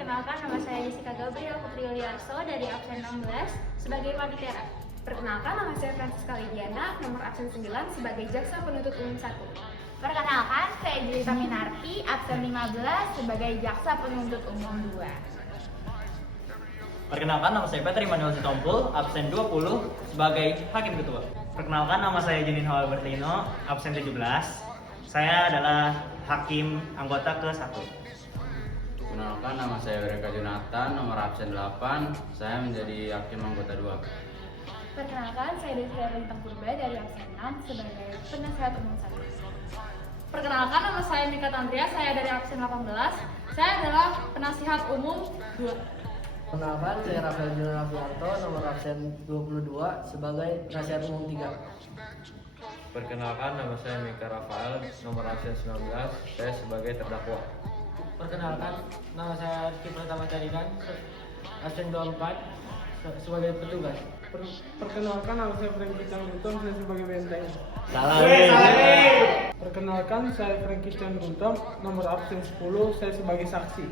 perkenalkan nama saya Jessica Gabriel Putri Yuliarso dari absen 16 sebagai panitera. Perkenalkan nama saya Francisca Lidiana, nomor absen 9 sebagai jaksa penuntut umum 1. Perkenalkan, saya Jelita Minarti, absen 15 sebagai jaksa penuntut umum 2. Perkenalkan, nama saya Petri Manuel Sitompul, absen 20 sebagai hakim ketua. Perkenalkan, nama saya Jenin Hawal Bertino, absen 17. Saya adalah hakim anggota ke-1. Perkenalkan, nama saya Eureka Jonathan, nomor absen 8. Saya menjadi hakim anggota 2. Perkenalkan, saya Desi Erlintang Purba dari absen 6 sebagai penasihat umum 1. Perkenalkan, nama saya Mika Tantria, saya dari absen 18. Saya adalah penasihat umum 2. Perkenalkan, saya Rafael Julian Afianto, nomor absen 22 sebagai penasihat umum 3. Perkenalkan, nama saya Mika Rafael, nomor absen 19, saya sebagai terdakwa. Perkenalkan, nama saya Rizky Pratama Caridan, absen 24 sebagai petugas. Perkenalkan, nama saya Franky Cangguntom, saya sebagai benteng. Perkenalkan, saya Franky Cangguntom, nomor absen 10, saya sebagai saksi.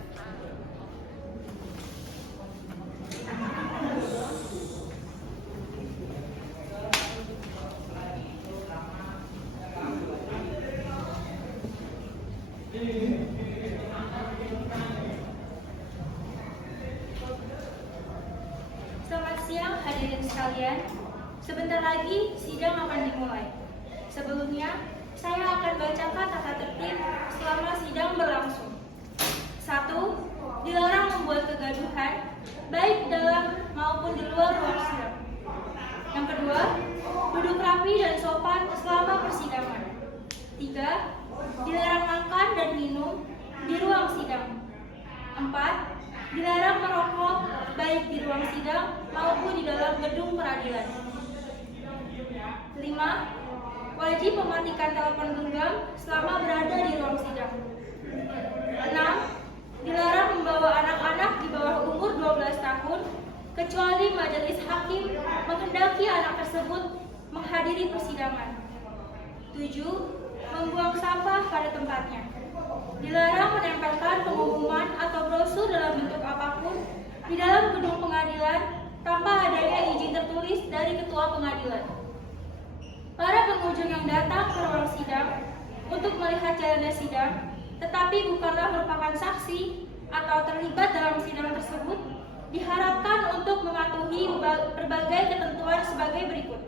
Selamat siang hadirin sekalian. Sebentar lagi sidang akan dimulai. Sebelumnya, saya akan bacakan tata tertib selama sidang berlangsung. 1. Dilarang membuat kegaduhan, baik dalam maupun di luar ruang sidang. Yang kedua, duduk rapi dan sopan selama persidangan. 3. Dilarang makan dan minum di ruang sidang. 4. Dilarang merokok baik di ruang sidang maupun di dalam gedung peradilan. 5. Wajib mematikan telepon genggam selama berada di ruang sidang. 6. Dilarang membawa anak-anak di bawah umur 12 tahun kecuali majelis hakim menghendaki anak tersebut menghadiri persidangan. 7. Membuang sampah pada tempatnya. Dilarang menempelkan pengumuman atau brosur dalam bentuk apapun di dalam gedung pengadilan tanpa adanya izin tertulis dari ketua pengadilan. Para pengunjung yang datang ke ruang sidang untuk melihat jalannya sidang, tetapi bukanlah merupakan saksi atau terlibat dalam sidang tersebut, diharapkan untuk mematuhi berbagai ketentuan sebagai berikut.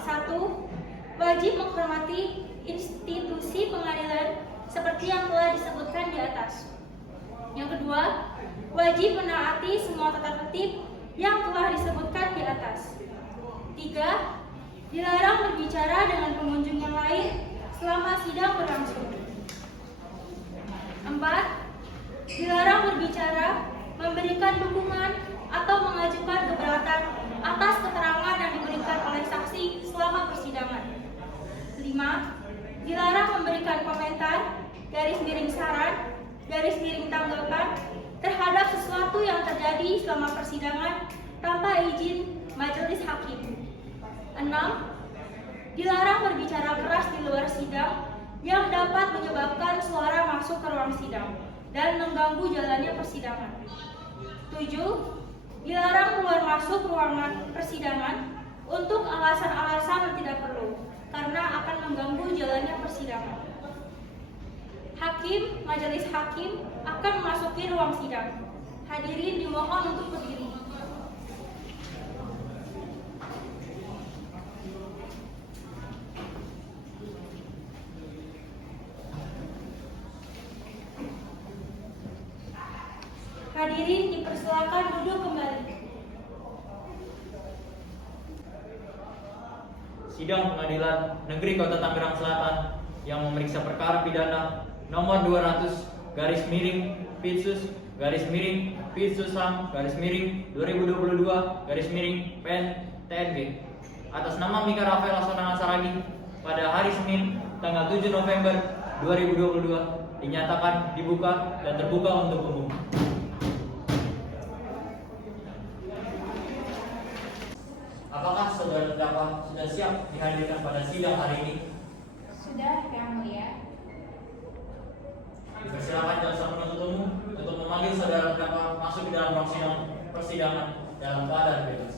1. Wajib menghormati institusi pengadilan seperti yang telah disebutkan di atas. Yang kedua, wajib menaati semua tata tertib yang telah disebutkan di atas. 3. Dilarang berbicara dengan pengunjung yang lain selama sidang berlangsung. 4. Dilarang berbicara, memberikan dukungan, atau mengajukan keberatan atas keterangan yang diberikan oleh saksi selama persidangan. 5. Dilarang memberikan komentar, garis miring saran, garis miring tanggapan terhadap sesuatu yang terjadi selama persidangan tanpa izin majelis hakim. 6. Dilarang berbicara keras di luar sidang yang dapat menyebabkan suara masuk ke ruang sidang dan mengganggu jalannya persidangan. 7. Dilarang keluar masuk ruangan persidangan untuk alasan-alasan yang tidak perlu karena akan mengganggu jalannya persidangan. Hakim, majelis hakim akan memasuki ruang sidang. Hadirin dimohon untuk berdiri. Hadirin dipersilakan duduk kembali. Sidang Pengadilan Negeri Kota Tangerang Selatan yang memeriksa perkara pidana nomor 200 garis miring Pitsus garis miring Pitsusam garis miring 2022 garis miring PN TNG atas nama Mika Rafael Asonangan Saragi pada hari Senin tanggal 7 November 2022 dinyatakan dibuka dan terbuka untuk umum. Apakah saudara terdakwa sudah siap dihadirkan pada sidang hari ini? Sudah, Yang Mulia. Dipersilakan jaksa penuntut umum untuk memanggil memanggil saudara terdakwa masuk ke dalam ruang sidang persidangan dalam keadaan bebas.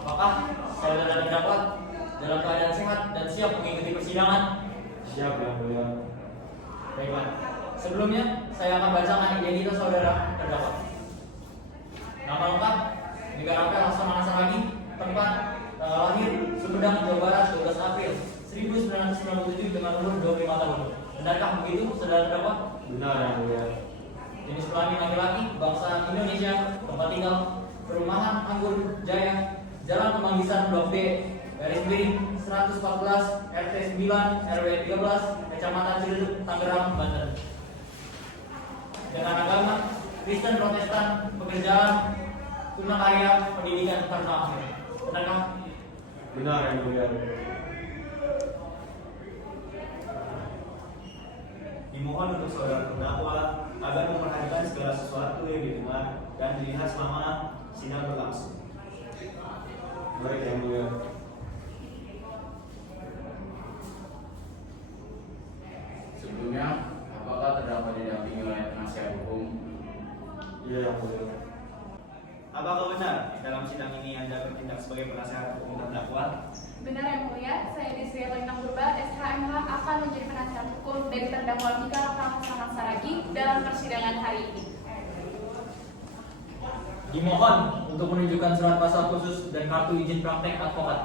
Apakah saudara terdakwa dalam keadaan sehat dan siap mengikuti persidangan? Siap yang mulia. Baiklah. Sebelumnya, saya akan bacakan identitas saudara terdakwa. Nama lengkap: Mika Rafael Laksamana Saragi. Tempat, tanggal lahir, Sumedang, Jawa Barat, 12 April 1997 dengan umur 25 tahun. Benarkah begitu, saudara terdakwa? Benar yang mulia. Jenis kelamin laki-laki, bangsa Indonesia, tempat tinggal, Perumahan Anggur Jaya, Jalan Pemanggisan Blok D, garis miring 114, RT 9, RW 13, Kecamatan Ciledug, Tangerang, Banten. Dengan agama Kristen, Protestan, pekerjaan, tunakarya, pendidikan, serta akhir. Benarkah? Benar yang mulia. Dimohon untuk saudara terdakwa agar memperhatikan segala sesuatu yang didengar dan dilihat selama sidang berlangsung. Baik yang mulia. Sebelumnya, apakah terdakwa didampingi oleh penasihat hukum? Iya yang mulia. Apakah benar dalam sidang ini Anda bertindak sebagai penasehat hukum terdakwa? Benar yang mulia, saya Desri Lintang Purba, SHMH akan menjadi penasihat hukum dari terdakwa Mika Rafael Laksamana Saragi dalam persidangan hari ini. Dimohon untuk menunjukkan surat pasal khusus dan kartu izin praktek advokat.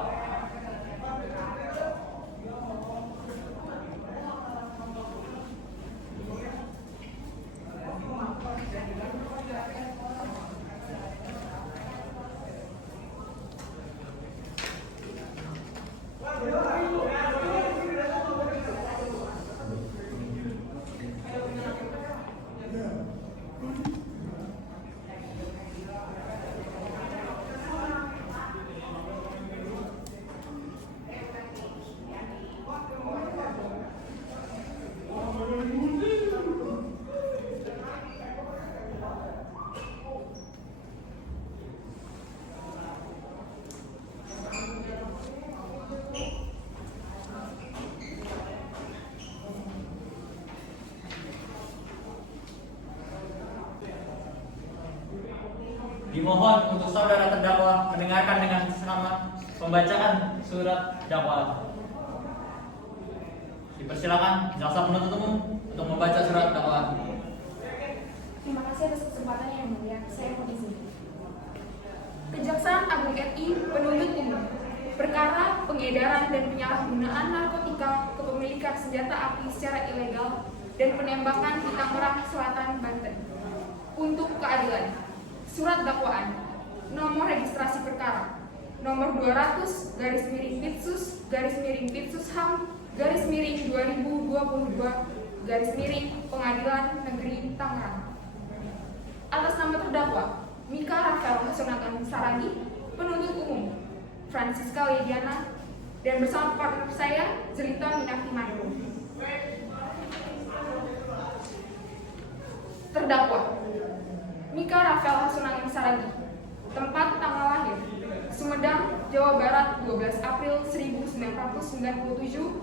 Dimohon untuk saudara terdakwa mendengarkan dengan seksama pembacaan surat dakwaan. Dipersilakan jaksa penuntut umum untuk membaca surat dakwaan. Terima kasih atas kesempatan yang mulia. Saya mohon izin. Kejaksaan Agung RI penuntut umum perkara pengedaran dan penyalahgunaan narkotika kepemilikan senjata api secara ilegal dan penembakan di Tangerang Selatan, Banten. Untuk keadilan. Surat dakwaan nomor registrasi perkara nomor 200 garis miring Pitsus garis miring Pitsus HAM garis miring 2022 garis miring Pengadilan Negeri Tangerang. Atas nama terdakwa Mika Rafael Laksamana Saragi, penuntut umum Francisca Lidiana, dan bersama partner saya Jelita Minarti Mandro. Terdakwa Mika Rafael Laksamana Saragi. Tempat, tanggal lahir Sumedang, Jawa Barat, 12 April 1997.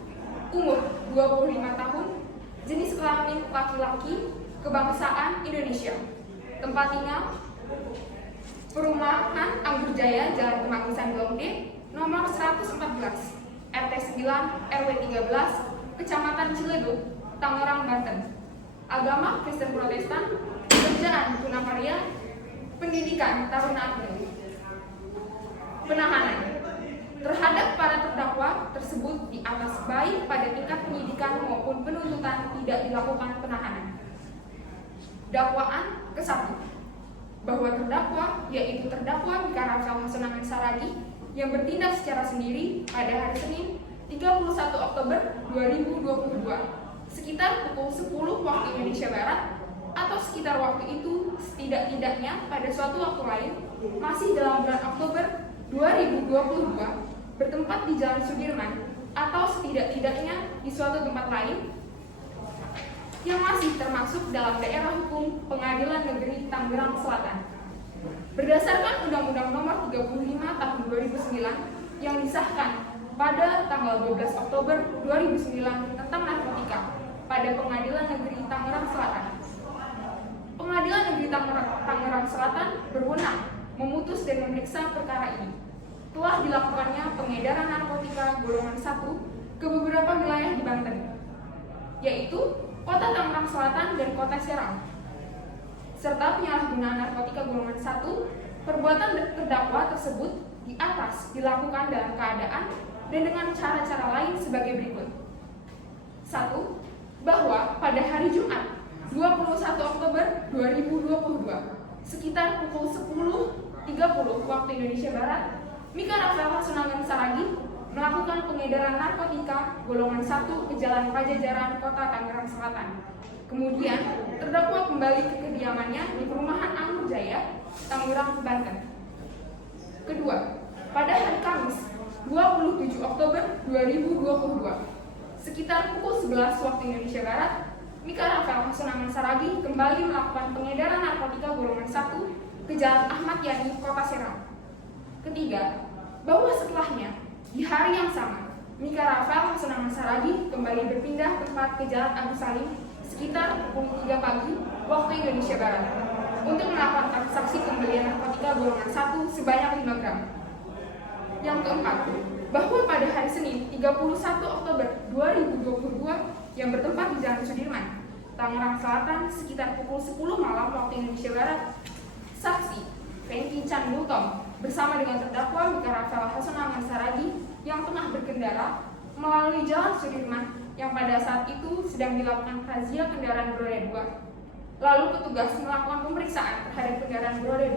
Umur 25 tahun. Jenis kelamin laki-laki. Kebangsaan Indonesia. Tempat tinggal Perumahan Anggur Jaya, Jalan Kemanggisan Blok D, nomor 114, RT 9, RW 13, Kecamatan Ciledug, Tangerang, Banten. Agama Kristen Protestan. Pekerjaan tunakarya, pendidikan taruna akademik. Penahanan terhadap para terdakwa tersebut di atas baik pada tingkat penyidikan maupun penuntutan tidak dilakukan penahanan. Dakwaan ke-1 bahwa terdakwa yaitu terdakwa Mika Rafael Laksamana Saragi yang bertindak secara sendiri pada hari Senin 31 Oktober 2022 sekitar pukul 10 waktu Indonesia Barat atau sekitar waktu itu setidak-tidaknya pada suatu waktu lain masih dalam bulan Oktober 2022 bertempat di Jalan Sudirman atau setidak-tidaknya di suatu tempat lain yang masih termasuk dalam daerah hukum Pengadilan Negeri Tangerang Selatan. Berdasarkan Undang-Undang Nomor 35 Tahun 2009 yang disahkan pada tanggal 12 Oktober 2009 tentang narkotika pada Pengadilan Negeri Tangerang Selatan. Pengadilan Negeri Tangerang Selatan berwenang memutus dan memeriksa perkara ini. Telah dilakukannya pengedaran narkotika golongan 1 ke beberapa wilayah di Banten, yaitu Kota Tangerang Selatan dan Kota Serang. Serta penyalahgunaan narkotika golongan 1, perbuatan terdakwa tersebut di atas dilakukan dalam keadaan dan dengan cara-cara lain sebagai berikut. 1. Bahwa pada hari Jumat 21 Oktober 2022 sekitar pukul 10.30 waktu Indonesia Barat, Mika Rafael Hasunangan Saragih melakukan pengedaran narkotika golongan 1 ke Jalan Pajajaran, Kota Tangerang Selatan. Kemudian, terdakwa kembali ke kediamannya di Perumahan Anggur Jaya, Tangerang, Banten. Kedua, pada hari Kamis 27 Oktober 2022 sekitar pukul 11 waktu Indonesia Barat, Mika Rafael Hasunangan Saragih kembali melakukan pengedaran narkotika golongan 1 ke Jalan Ahmad Yani, Kota Serang. Ketiga, bahwa setelahnya di hari yang sama, Mika Rafael Hasunangan Saragih kembali berpindah tempat ke Jalan Agus Salim sekitar pukul 3 pagi waktu Indonesia Barat untuk melakukan transaksi pembelian narkotika golongan 1 sebanyak 5 gram. Yang keempat, bahwa pada hari Senin 31 Oktober 2022 yang bertempat di Jalan Sudirman, Tangerang Selatan sekitar pukul 10 malam waktu Indonesia Barat, saksi Franky Chan Gultom bersama dengan terdakwa Mika Rafael Hasunangan Saragih yang tengah berkendara melalui Jalan Sudirman yang pada saat itu sedang dilakukan razia kendaraan beroda 2. Lalu petugas melakukan pemeriksaan terhadap kendaraan beroda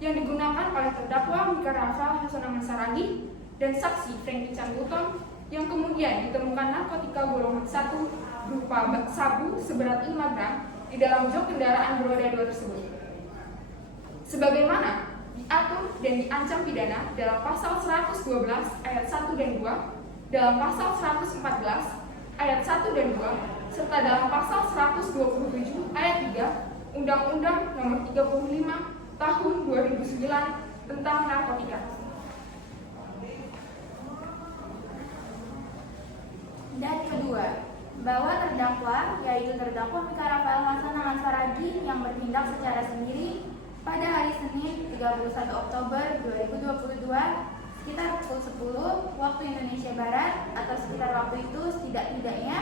2 yang digunakan oleh terdakwa Mika Rafael Hasunangan Saragih dan saksi Franky Chan Gultom yang kemudian ditemukan narkotika golongan 1 berupa sabu seberat 5 gram di dalam jok kendaraan beroda 2 tersebut. Sebagaimana diatur dan diancam pidana dalam pasal 112 ayat 1 dan 2, dalam pasal 114 ayat 1 dan 2, serta dalam pasal 127 ayat 3 Undang-Undang Nomor 35 Tahun 2009 tentang narkotika. Dan kedua, bahwa terdakwa, yaitu terdakwa Mika Rafael Hasunangan Saragih yang bertindak secara sendiri pada hari Senin 31 Oktober 2022 sekitar pukul 10 waktu Indonesia Barat atau sekitar waktu itu setidak-tidaknya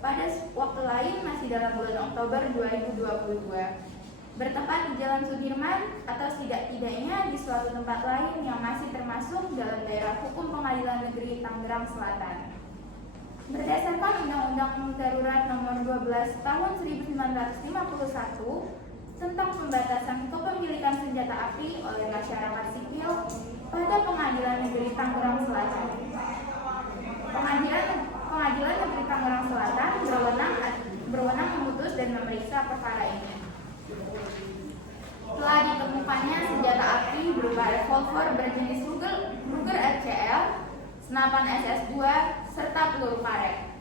pada waktu lain masih dalam bulan Oktober 2022 bertempat di Jalan Sudirman atau setidak-tidaknya di suatu tempat lain yang masih termasuk dalam daerah hukum Pengadilan Negeri Tangerang Selatan. Berdasarkan Undang-Undang Darurat Nomor 12 Tahun 1951 tentang pembatasan kepemilikan senjata api oleh masyarakat sipil pada Pengadilan Negeri Tangerang Selatan. Pengadilan Negeri Tangerang Selatan berwenang memutus dan memeriksa perkara ini. Telah ditemukannya senjata api berupa revolver berjenis Ruger RCL, senapan SS2, serta peluru karet.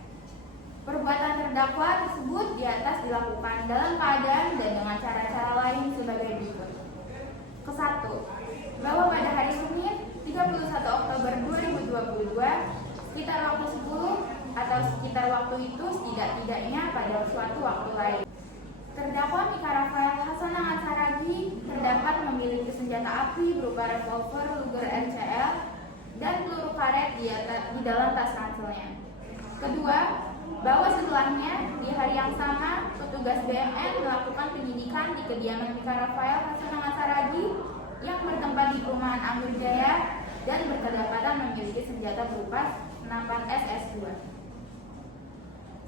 Perbuatan terdakwa tersebut di atas dilakukan dalam keadaan dan dengan cara-cara lain sebagai berikut. Kesatu, bahwa pada hari Senin 31 Oktober 2022 sekitar waktu 10 atau sekitar waktu itu setidak-tidaknya pada suatu waktu lain, terdakwa Mika Rafael Hasunangan Saragih terdapat memiliki senjata api berupa revolver Ruger RCL dan peluru karet di dalam tas ranselnya. Kedua, bahwa setelahnya di hari yang sama petugas BNN melakukan penyidikan di kediaman Mika Rafael Hasunangan Saragih yang bertempat di Perumahan Anggur Jaya dan berkedapatan memiliki senjata berupa senapan SS2.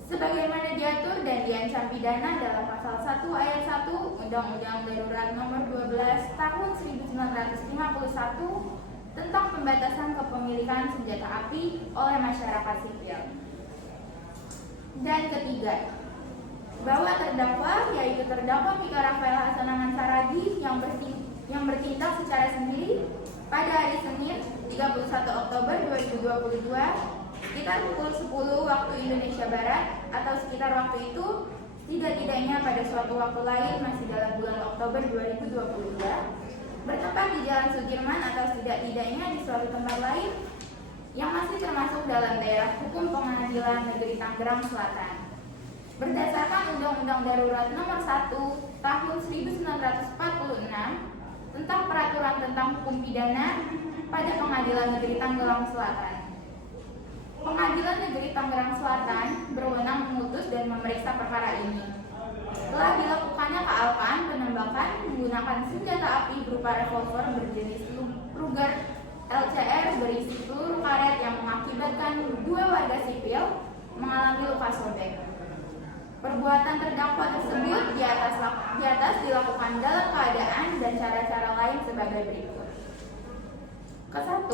Sebagaimana diatur dan diancam pidana dalam pasal 1 ayat 1 Undang-Undang Darurat Nomor 12 Tahun 1951 tentang pembatasan kepemilikan senjata api oleh masyarakat sipil. Dan ketiga, bahwa terdakwa, yaitu terdakwa Mika Rafael Hasunangan Saragih yang bertindak secara sendiri pada hari Senin 31 Oktober 2022 sekitar pukul 10 waktu Indonesia Barat atau sekitar waktu itu setidak-tidaknya pada suatu waktu lain masih dalam bulan Oktober 2022 bertempat di Jalan Sudirman atau setidak-tidaknya di suatu tempat lain yang masih termasuk dalam daerah hukum Pengadilan Negeri Tangerang Selatan. Berdasarkan Undang-Undang Darurat Nomor 1 Tahun 1946 tentang Peraturan tentang Hukum Pidana pada Pengadilan Negeri Tangerang Selatan. Pengadilan Negeri Tangerang Selatan berwenang memutus dan memeriksa perkara ini. Telah dilakukannya kealpan penembakan menggunakan senjata api berupa revolver berjenis Ruger LCR berisi peluru karet yang mengakibatkan 2 warga sipil mengalami luka sobek. Perbuatan terdakwa tersebut di atas dilakukan dalam keadaan dan cara-cara lain sebagai berikut. Ke-1,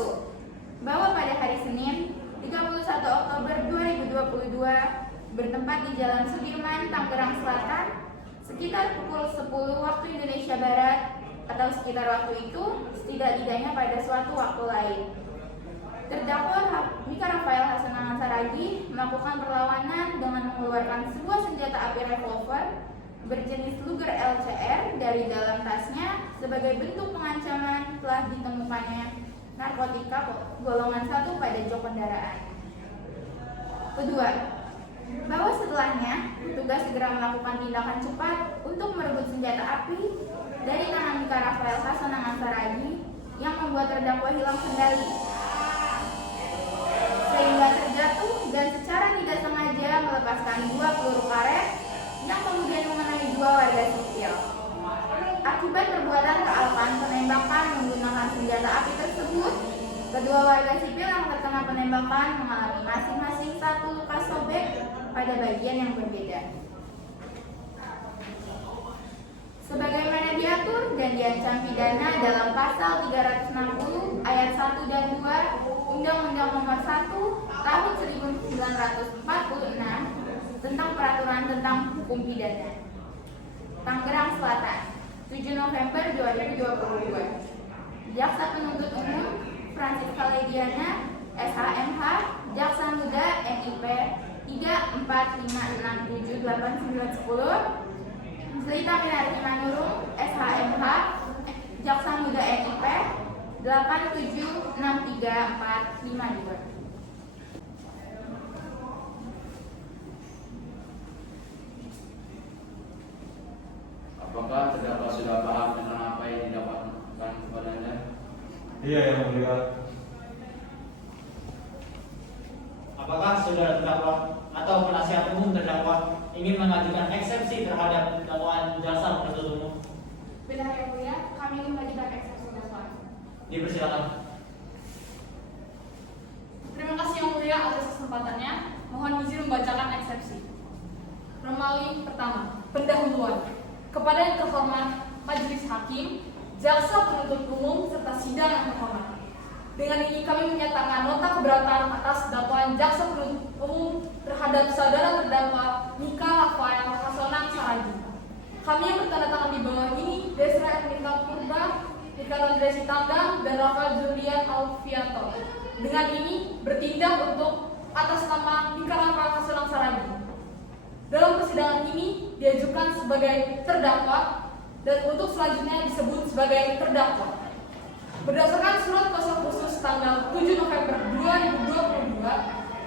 bahwa pada hari Senin 31 Oktober 2022 bertempat di Jalan Sudirman, Tangerang Selatan sekitar pukul 10 waktu Indonesia Barat atau sekitar waktu itu setidak-tidaknya pada suatu waktu lain. Terdakwa Mika Rafael Hasanangan Saragih melakukan perlawanan dengan mengeluarkan sebuah senjata api revolver berjenis Luger LCR dari dalam tasnya sebagai bentuk pengancaman telah ditemukannya narkotika golongan 1 pada jok kendaraan. Kedua, bahwa setelahnya petugas segera melakukan tindakan cepat untuk merebut senjata api dari tangan Mika Rafael Hasanangan Saragih yang membuat terdakwa hilang kendali sehingga terjatuh dan secara tidak sengaja melepaskan 2 peluru karet yang kemudian mengenai 2 warga sipil. Akibat perbuatan kealpan penembakan menggunakan senjata api tersebut, kedua warga sipil yang terkena penembakan mengalami masing-masing 1 luka sobek pada bagian yang berbeda. Sebagaimana diatur dan diancam pidana dalam pasal 360 ayat 1 dan 2 Undang-Undang Nomor 1 Tahun 1946 tentang Peraturan tentang Hukum Pidana. Tangerang Selatan, 7 November 2022. Jaksa Penuntut Umum Francisca Lediana, SHMH, Jaksa Muda NIP 345678910, Zelita Minarti Manurung, SHMH, Jaksa Muda NIP 8763452. Apakah terdakwa sudah paham dengan apa yang didapatkan kepadanya? Iya, Yang Mulia. Apakah saudara terdakwa atau penasihat umum terdakwa ingin mengajukan eksepsi terhadap dakwaan jaksa penuntut umum? Benar Yang Mulia, kami ingin mengajukan eksepsi dakwaan. Dipersilakan. Terima kasih Yang Mulia atas kesempatannya. Mohon izin membacakan eksepsi. Nomali pertama, pendahuluan. Kepada yang terhormat Majelis Hakim, Jaksa Penuntut Umum serta sidang yang terhormat. Dengan ini kami menyatakan nota keberatan atas dakwaan Jaksa Penuntut Umum terhadap saudara terdakwa Mika Rafael Hasanangan Saragih. Kami yang bertanda tangan di bawah ini, Desra Erminta Purba, Ikatan Desi Tanggang, dan Rafael Julian Alfianto. Dengan ini bertindak untuk atas nama Mika Rafael Hasanangan Saragih. Dalam persidangan ini diajukan sebagai terdakwa dan untuk selanjutnya disebut sebagai terdakwa. Berdasarkan surat kuasa khusus tanggal 7 November 2022,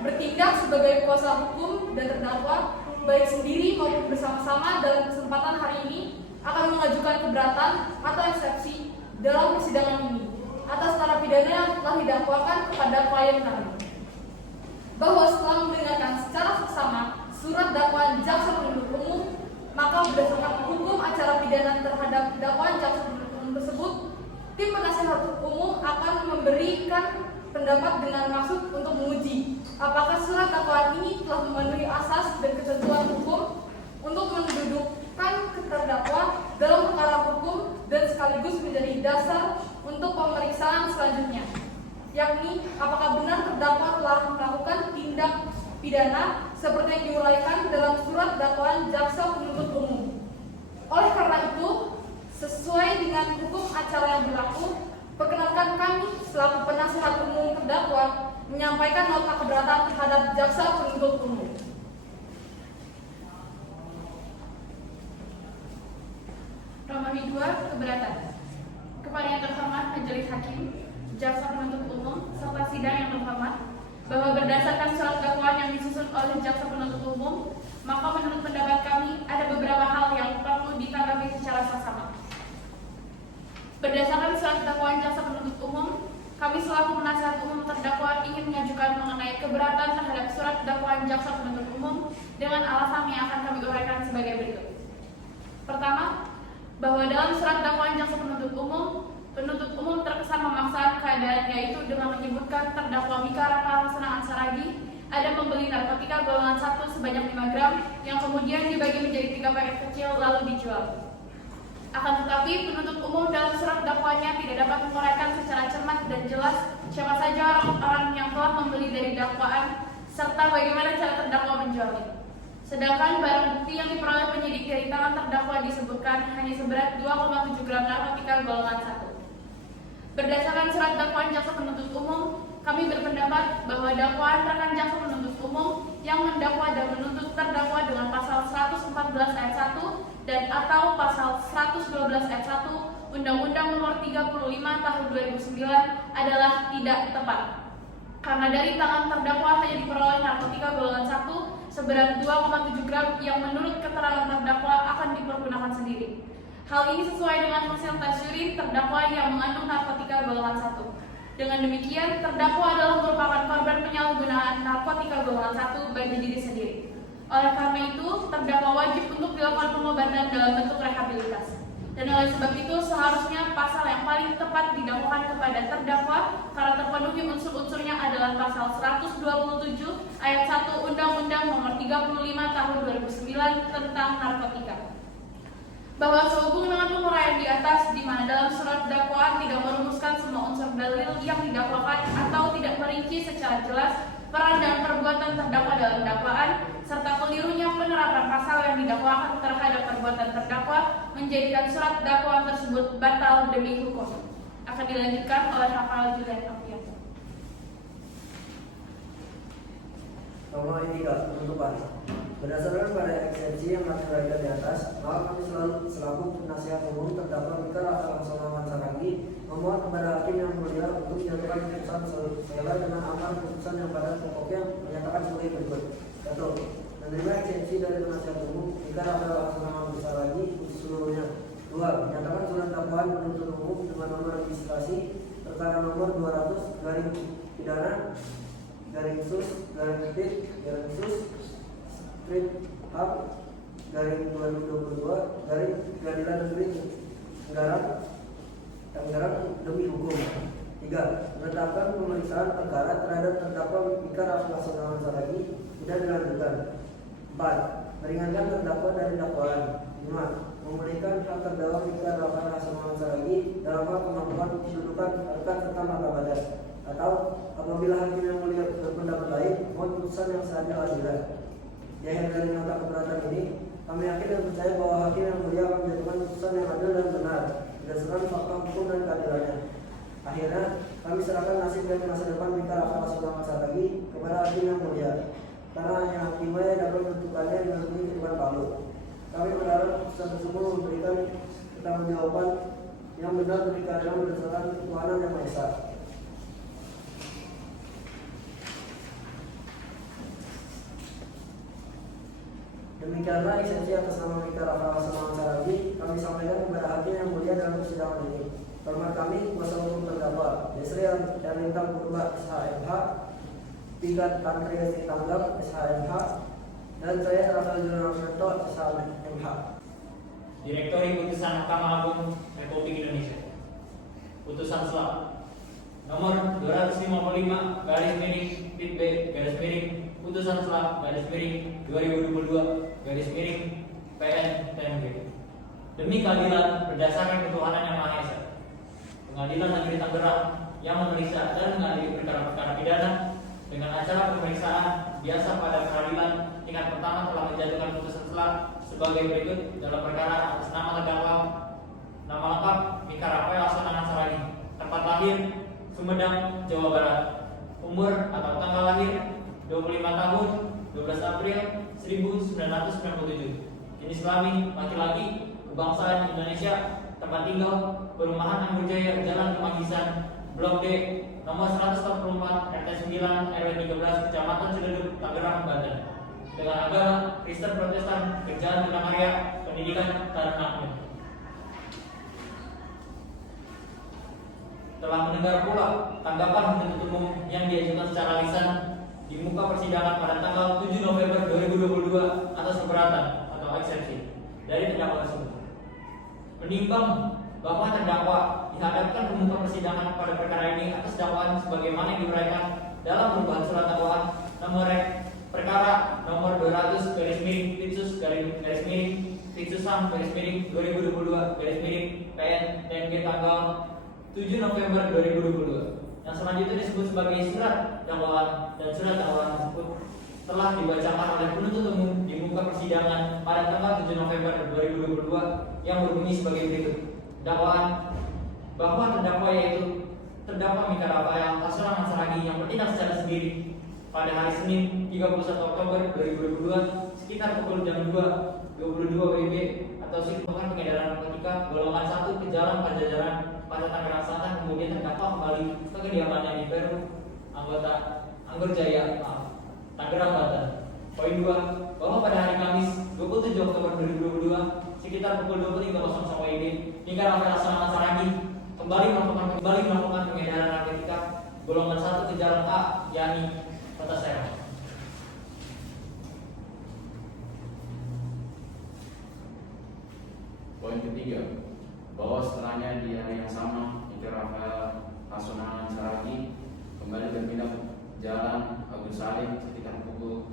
bertindak sebagai kuasa hukum dan terdakwa baik sendiri maupun bersama-sama dalam kesempatan hari ini akan mengajukan keberatan atau eksepsi dalam persidangan ini atas narapidana yang telah didakwakan kepada klien kami. Bahwa setelah mendengarkan secara seksama surat dakwaan jaksa penuntut umum, maka berdasarkan hukum acara pidana terhadap dakwaan jaksa penuntut umum tersebut, tim penasihat umum akan memberikan pendapat dengan maksud untuk menguji apakah surat dakwaan ini telah memenuhi asas dan ketentuan hukum untuk mendudukkan terdakwa dalam perkara hukum dan sekaligus menjadi dasar untuk pemeriksaan selanjutnya, yakni apakah benar terdakwa telah melakukan tindak pidana seperti yang diuraikan dalam surat dakwaan jaksa penuntut umum. Oleh karena itu, sesuai dengan hukum acara yang berlaku, perkenankan kami selaku penasihat umum terdakwa menyampaikan nota keberatan terhadap jaksa penuntut umum. kami 2 keberatan. Kepada yang terhormat Majelis Hakim, Jaksa Penuntut Umum, serta sidang yang terhormat, bahwa berdasarkan surat dakwaan yang disusun oleh Jaksa Penuntut Umum, maka menurut pendapat kami ada beberapa hal yang perlu ditanggapi secara saksama. Berdasarkan surat dakwaan Jaksa Penuntut Umum, kami selaku penasihat umum terdakwa ingin mengajukan mengenai keberatan terhadap surat dakwaan Jaksa Penuntut Umum dengan alasan yang akan kami uraikan sebagai berikut. Pertama, bahwa dalam surat dakwaan Jaksa Penuntut Umum terkesan memaksakan keadaan, yaitu dengan menyebutkan terdakwa Mika Rafael Senangan Saragi ada membeli narkotika golongan 1 sebanyak 5 gram yang kemudian dibagi menjadi 3 paket kecil lalu dijual. Akan tetapi, penuntut umum dalam surat dakwaannya tidak dapat menguraikan secara cermat dan jelas siapa saja orang-orang yang telah membeli dari dakwaan serta bagaimana cara terdakwa menjualnya. Sedangkan barang bukti yang diperoleh penyidik dari tangan terdakwa disebutkan hanya seberat 2,7 gram narkotika golongan 1. Berdasarkan surat dakwaan Jaksa Penuntut Umum, kami berpendapat bahwa dakwaan rekan Jaksa Penuntut Umum yang mendakwa dan menuntut terdakwa dengan pasal 114 ayat 1 dan atau pasal 112 ayat 1 Undang-Undang Nomor 35 Tahun 2009 adalah tidak tepat. Karena dari tangan terdakwa hanya diperoleh narkotika golongan 1 seberat 2,7 gram yang menurut keterangan terdakwa akan dipergunakan sendiri. Hal ini sesuai dengan hasil tes urin terdakwa yang mengandung narkotika golongan 1. Dengan demikian, terdakwa adalah merupakan korban penyalahgunaan narkotika golongan 1 bagi diri sendiri. Oleh karena itu, terdakwa wajib untuk dilakukan pengobatan dalam bentuk rehabilitasi. Dan oleh sebab itu, seharusnya pasal yang paling tepat didakwakan kepada terdakwa karena terpenuhi unsur-unsurnya adalah pasal 127 ayat 1 Undang-Undang Nomor 35 Tahun 2009 tentang narkotika. Bahwa sehubung dengan penguraian di atas, di mana dalam surat dakwaan tidak merumuskan semua unsur dalil yang didakwakan atau tidak merinci secara jelas peran dan perbuatan terdakwa dalam dakwaan, serta kelirunya penerapan pasal yang didakwakan terhadap perbuatan terdakwa menjadikan surat dakwaan tersebut batal demi hukum. Akan dilanjutkan oleh Rafael Julian Afianto. Nomor 3, penutupan. Berdasarkan pada eksepsi yang kami uraikan di atas, maka kami selaku penasihat umum terdakwa Mika Rafael Senangan Saragi memohon kepada hakim yang mulia untuk menjatuhkan putusan sesuai dengan amar putusan yang pada pokoknya menyatakan sebagai berikut. 1. Menerima eksepsi dari penasihat umum Mika Rafael Senangan Saragi seluruhnya. 2. Menyatakan surat dakwaan penuntut umum dengan nomor registrasi perkara nomor 200 garing pidana garing sus garing pit garing sus strip hub garing 2022 garing Pengadilan Negeri Tangerang demi hukum. 3. Menetapkan pemeriksaan perkara terhadap terdakwa Mika Rafael Senangan Saragi tidak dilanjutkan. 4. Meringankan terdakwa dari dakwaan. 5. Memulihkan hak terdakwa Mika Rafael Senangan Saragi dalam hal kemampuan kedudukan rekan serta martabatnya, atau apabila hakim yang mulia berpendapat lain, mohon putusan yang seadil-adilnya. Di akhir dari nota keberatan ini, kami yakin dan percaya bahwa hakim yang mulia akan menjatuhkan putusan yang adil dan benar berdasarkan fakta hukum dan keadilannya. Akhirnya, kami serahkan nasib dan masa depan Mika Rafael Senangan Saragi kepada hakim yang mulia, karena hanya hakimnya yang dapat menentukannya dengan ketukan palu. Kami berharap putusan tersebut memberikan pertanggungjawaban yang benar bagi keadilan berdasarkan ketuhanan yang Maha Esa. Demikianlah eksepsi atas nama Mika Rafael Senangan Saragi kami sampaikan kepada hakim yang mulia dalam persidangan ini. Hormat kami, kuasa hukum terdakwa Desri Erlintang Purba SHMH, Tingkat Tantri Esti Tanggap SHMH, dan saya Rafael Julian Afianto SHMH. Direktori Putusan Mahkamah Agung Republik Indonesia. Putusan Selah nomor 255 garis miring pit B garis miring Putusan Selah garis miring 2022 garis miring PN TMB. Demi keadilan berdasarkan ketuhanan yang Maha Esa, Pengadilan Negeri Tangerang yang memeriksa dan mengadili perkara-perkara pidana dengan acara pemeriksaan biasa pada peradilan tingkat pertama telah menjatuhkan putusan selah sebagai berikut dalam perkara atas nama terdakwa. Nama lengkap Mika Rafael Senangan Saragi, tempat lahir Sumedang, Jawa Barat, umur atau tanggal lahir 25 tahun 12 April 1997, jenis kelamin laki-laki, kebangsaan Indonesia, tempat tinggal, Perumahan Anggur Jaya, Jalan Kemanggisan, Blok D, nomor 144, RT 9, RW 13, Kecamatan Ciledug, Tangerang, Banten. Dengan agama Kristen Protestan, Kerjaan Bunda Maria, Pendidikan Tarunan. Telah mendengar pula tanggapan penuntut umum yang diajukan secara lisan di muka persidangan pada tanggal 7 November 2022 atas keberatan atau eksepsi dari terdakwa tersebut. Menimbang bahwa terdakwa dihadapkan ke muka persidangan pada perkara ini atas dakwaan sebagaimana yang diuraikan dalam perubahan surat dakwaan nomor perkara nomor 200 Pitsus Pitsusam 2022 PN TNG tanggal 7 November 2022. Yang selanjutnya disebut sebagai surat dakwaan, dan surat dakwaan tersebut telah dibacakan oleh penuntut umum di muka persidangan pada tanggal 7 November 2022 yang berbunyi sebagai berikut. Dakwaan bahwa terdakwa yaitu terdakwa Mika Rafael Hasunangan Saragi yang bertindak secara sendiri pada hari Senin 31 Oktober 2022 sekitar pukul jam 2:22 WIB atau merupakan pengedaran narkotika golongan 1 ke Jalan Pajajaran pada Tangerang Selatan, kemudian terdakwa kembali ke kediamannya di Peru, anggota Anggur Jaya, Tangerang, Banten. Poin 2, bahwa pada hari Kamis 27 Oktober 2022 sekitar pukul 23.00 WIB, Mika Rafael Hasunangan Saragi kembali melakukan pengedaran narkotika golongan 1 ke Jalan A, yakni Kota Serang. Poin ketiga, bahwa setelahnya di hari yang sama Mika Rafael Hasunangan Saragi kembali berpindah ke Jalan Agus Salim sekitar pukul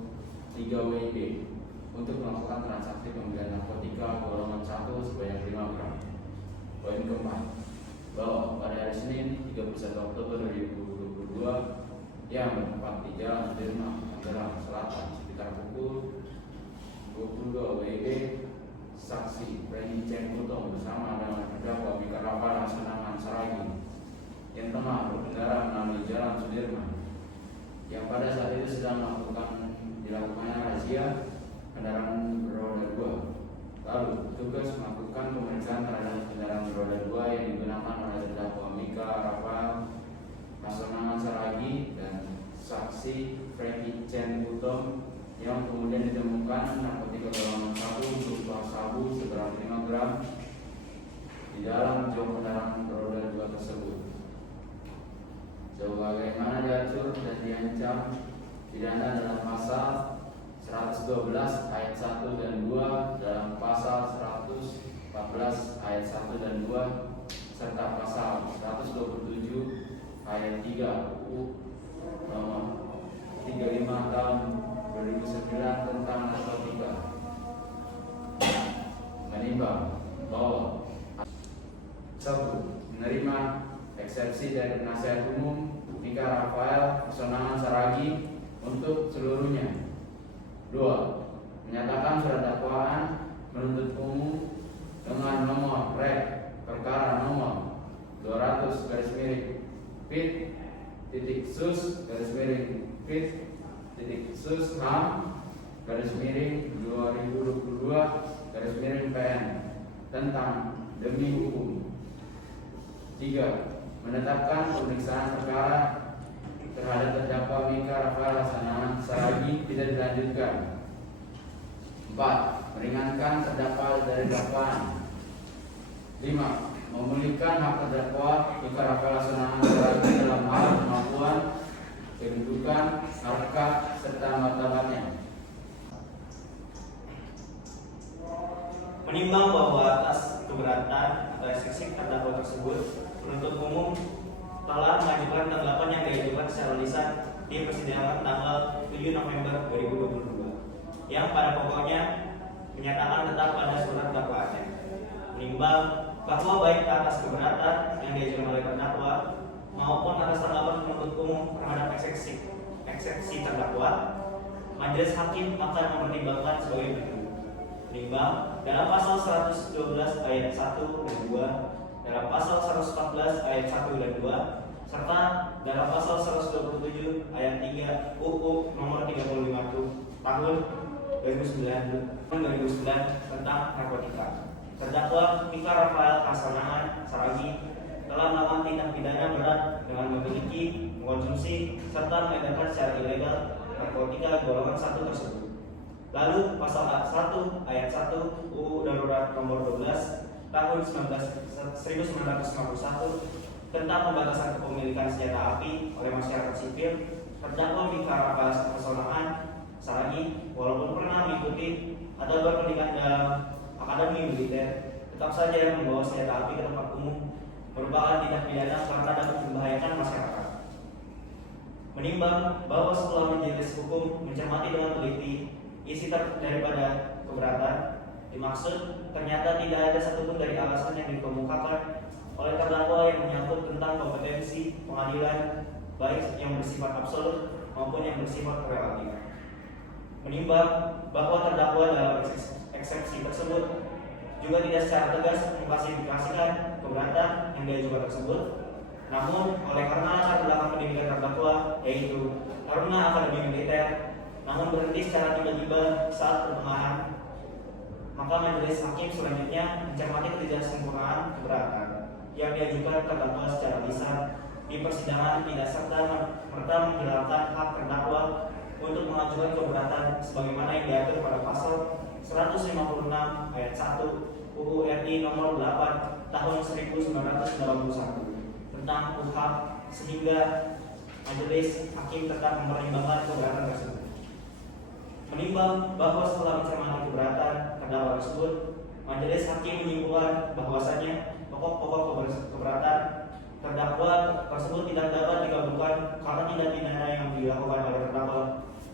3 WIB untuk melakukan transaksi pembelian narkotika golongan 1 sebanyak 5 gram. Poin keempat, bahwa pada hari Senin 31 Oktober 2022 yang bertempat di Jalan Sudirman, Tangerang Selatan sekitar pukul 22 WIB, saksi Frenkie Cengkutong bersama dengan terdakwa Mika Rafael Hasunangan Saragi yang tengah berkendara melalui Jalan Sudirman, yang pada saat itu sedang dilakukannya razia kendaraan beroda 2. Lalu petugas melakukan pemeriksaan terhadap kendaraan beroda 2 yang digunakan oleh terdakwa Mika Rafael Hasunangan Saragi dan saksi Frenkie Cengkutong, yang kemudian ditemukan narkotika golongan 1 berupa sabu seberat 5 gram di dalam jok kendaraan beroda 2 tersebut. Sebagaimana diatur dan diancam pidana dalam pasal 112 ayat 1 dan 2, dalam pasal 114 ayat 1 dan 2, serta pasal 127 ayat 3 UU nomor 35 tahun 2009 tentang narkotika. Menimbang bahwa 1. Menerima eksepsi dari penasihat umum Mika Rafael Hasunangan Saragi untuk seluruhnya. 2. Menyatakan surat dakwaan menuntut umum dengan nomor rek perkara nomor 200 Pit.Sus Pit.Sus.Ham /2022 PN tentang demi hukum. 3. Menetapkan pemeriksaan perkara terhadap terdakwa Mika Rafael Hasunangan Saragi tidak dilanjutkan. 4. Meringankan terdakwa dari dakwaan. 5. Memulihkan hak terdakwa Mika Rafael Hasunangan Saragi dalam hal kemampuan, kedudukan, harkat, serta martabatnya. Menimbang bahwa atas keberatan atau eksepsi terdakwa tersebut, penuntut umum telah mengajukan tanggapan yang diajukan secara lisan di persidangan tanggal 7 November 2022, yang pada pokoknya menyatakan tetap pada surat dakwaannya. Menimbang bahwa baik atas keberatan yang diajukan oleh terdakwa maupun atas tanggapan penuntut umum terhadap eksepsi terdakwa, majelis hakim akan mempertimbangkan sebagai berikut. Menimbang dalam pasal 112 ayat 1 dan 2, dalam pasal 114 ayat 1 dan 2, serta dalam pasal 127 ayat 3 UU nomor 35 tahun 2009 tentang narkotika. Terdakwa terdakwa Mika Rafael Hasanah Saragi telah melakukan tindak pidana berat dengan memiliki, mengkonsumsi, serta mengedarkan secara ilegal narkotika golongan 1 tersebut. Lalu pasal 1 ayat 1 UU Darurat Nomor 12 Tahun 1951 tentang pembatasan kepemilikan senjata api oleh masyarakat sipil, terdakwa Mika Rafael Hasanah Saragi walaupun pernah mengikuti atau berpendidikan dalam akademi militer, tetap saja membawa senjata api ke tempat umum merupakan tindak pidana karena dapat membahayakan masyarakat. Menimbang bahwa setelah majelis hukum mencermati dengan teliti isi daripada keberatan dimaksud, ternyata tidak ada satupun dari alasan yang dikemukakan oleh terdakwa yang menyangkut tentang kompetensi pengadilan baik yang bersifat absolut maupun yang bersifat relatif. Menimbang bahwa terdakwa dalam eksepsi tersebut juga tidak secara tegas mengklasifikasikan keberatan yang diajukan tersebut, namun oleh karena latar belakang pendidikan terdakwa yaitu Taruna Akademi Militer, namun berhenti secara tiba-tiba saat pertengahan, maka majelis hakim selanjutnya mencermati ketidaksempurnaan keberatan yang diajukan terdakwa secara lisan di persidangan tidak serta-merta menghilangkan hak terdakwa untuk mengajukan keberatan sebagaimana yang diatur pada pasal 156 ayat 1 UU RI Nomor 8 Tahun 1991 tentang UHAM, sehingga majelis hakim tetap mempertimbangkan keberatan tersebut. Menimbang bahwa setelah mencermati keberatan terdakwa tersebut, majelis hakim menyimpulkan bahwasanya pokok-pokok keberatan terdakwa tersebut tidak dapat dikabulkan karena tindak pidana yang dilakukan oleh terdakwa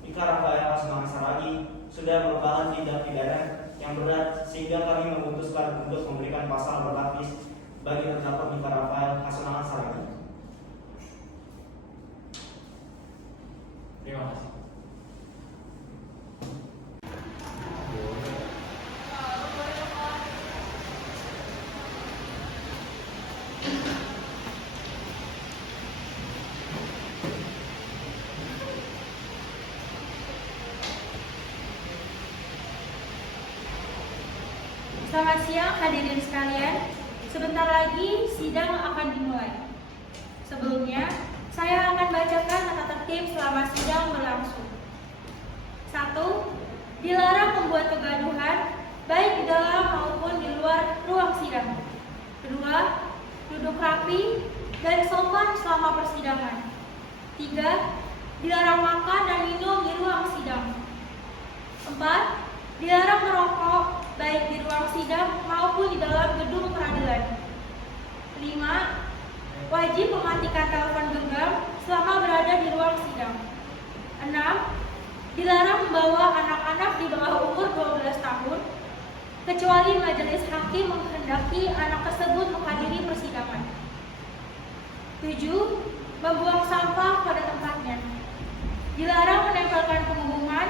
Mika Rafael Hasanah Saragi sudah merupakan tindak pidana yang berat, sehingga kami memutuskan untuk memberikan pasal berlapis bagi terdakwa Mika Rafael Hasanah Saragi. Terima kasih. Selamat siang hadirin sekalian. Sebentar lagi sidang akan dimulai. Sebelumnya, saya akan bacakan tata tertib selama sidang berlangsung. 1. Dilarang membuat kegaduhan baik di dalam maupun di luar ruang sidang. 2. Duduk rapi dan sopan selama persidangan. 3. Dilarang makan dan minum di ruang sidang. 4. Dilarang merokok baik di ruang sidang maupun di dalam gedung peradilan. 5. Wajib mematikan telepon genggam selama berada di ruang sidang. 6. Dilarang membawa anak-anak di bawah umur 12 tahun kecuali majelis hakim menghendaki anak tersebut menghadiri persidangan. 7. Membuang sampah pada tempatnya. Dilarang menempelkan pengumuman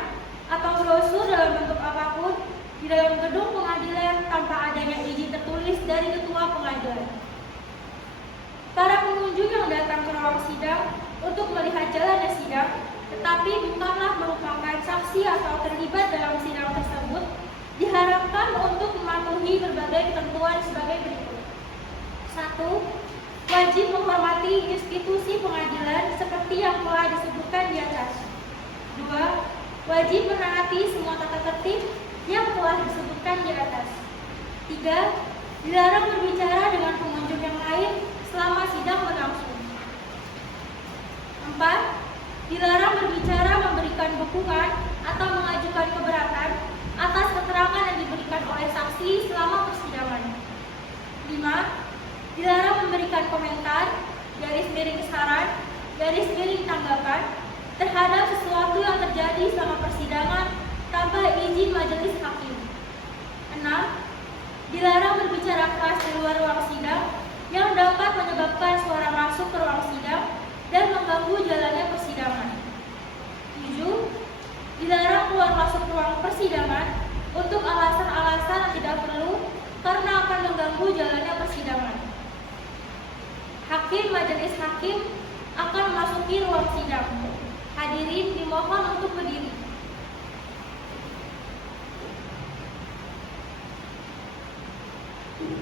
atau brosur dalam bentuk apapun di dalam gedung pengadilan tanpa adanya izin tertulis dari ketua pengadilan. Para pengunjung yang datang ke ruang sidang untuk melihat jalannya sidang, tetapi bukanlah merupakan saksi atau terlibat dalam sidang tersebut, diharapkan untuk mematuhi berbagai ketentuan sebagai berikut. 1. Wajib menghormati institusi pengadilan seperti yang telah disebutkan di atas. 2. Wajib menaati semua tata tertib yang telah disebutkan di atas. 3. Dilarang berbicara dengan pengunjung yang lain selama sidang berlangsung. 4. Dilarang berbicara, memberikan dukungan atau mengajukan keberatan atas keterangan yang diberikan oleh saksi selama persidangan. 5. Dilarang memberikan komentar, saran, tanggapan terhadap sesuatu yang terjadi selama persidangan tanpa izin majelis hakim. 6. Dilarang berbicara keras di luar ruang sidang yang dapat menyebabkan suara masuk ke ruang sidang dan mengganggu jalannya persidangan. 7. Dilarang keluar masuk ruang persidangan untuk alasan-alasan yang tidak perlu karena akan mengganggu jalannya persidangan. Hakim majelis hakim akan memasuki ruang sidang. Hadirin dimohon untuk berdiri. Dipersilakan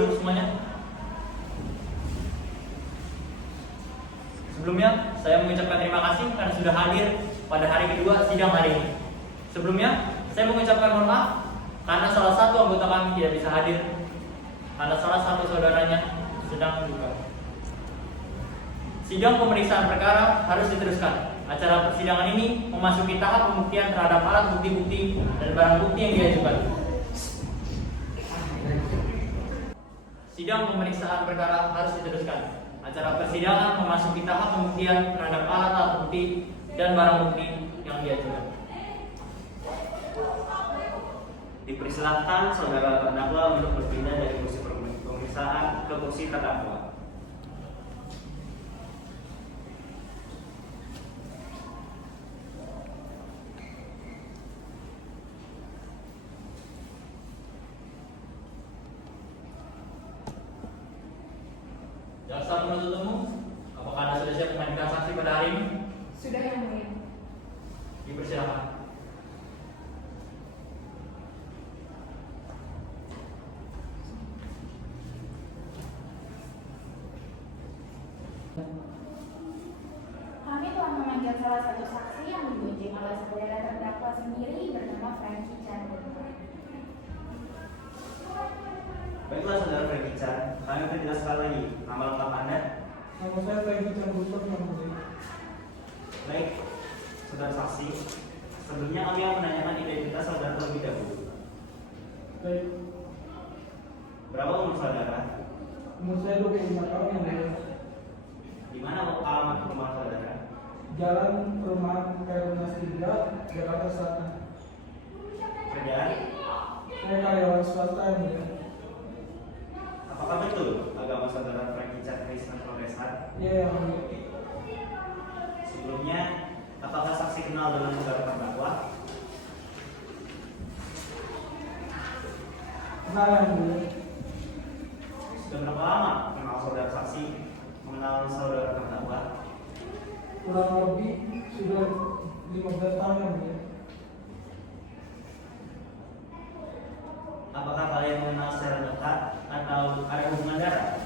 duduk semuanya. Sebelumnya, saya mengucapkan terima kasih karena sudah hadir pada hari kedua sidang hari ini. Sebelumnya, saya mengucapkan mohon maaf karena salah satu anggota kami tidak bisa hadir karena salah satu saudaranya sedang berduka. Sidang pemeriksaan perkara harus diteruskan. Acara persidangan ini memasuki tahap pembuktian terhadap alat bukti-bukti dan barang bukti yang diajukan. Sidang pemeriksaan perkara harus diteruskan. Acara persidangan memasuki tahap pembuktian terhadap alat bukti dan barang bukti yang diajukan. Dipersilahkan saudara terdakwa untuk berpindah dari kursi pemeriksaan ke kursi terdakwa. Jaksa penuntut umum, apakah Anda sudah siap menghadirkan saksi pada hari ini? Sudah, Yang Mulia. Dipersilakan. Kami telah memanggil salah satu saksi yang digunjing oleh saudara terdakwa sendiri bernama Frankie Chan. Baiklah saudara Frankie Chan, kami perjelaskan lagi nama lengkap Anda. Nama saya Frankie Chan Gultom, Yang Mulia. Baik, saudara saksi. Sebelumnya kami akan menanyakan identitas saudara terlebih dahulu. Baik, Berapa umur saudara? umur saya 25 tahun, Yang Mulia. Di mana alamat rumah saudara? Jalan Perumahan Khairulnas 3, Jakarta Selatan. Kerjaan? Saya karyawan swasta, Yang Mulia. Apakah betul agama saudara Frankie Chan Kristen Protestan? Iya, Yang Mulia. Sebelumnya, apakah saksi kenal dengan saudara terdakwa? Kenal, Yang Mulia. Sudah berapa lama kenal saudara saksi mengenal saudara terdakwa? Kurang lebih sudah 15 tahun, Yang Mulia. Apakah kalian mengenal secara dekat atau ada hubungan darah?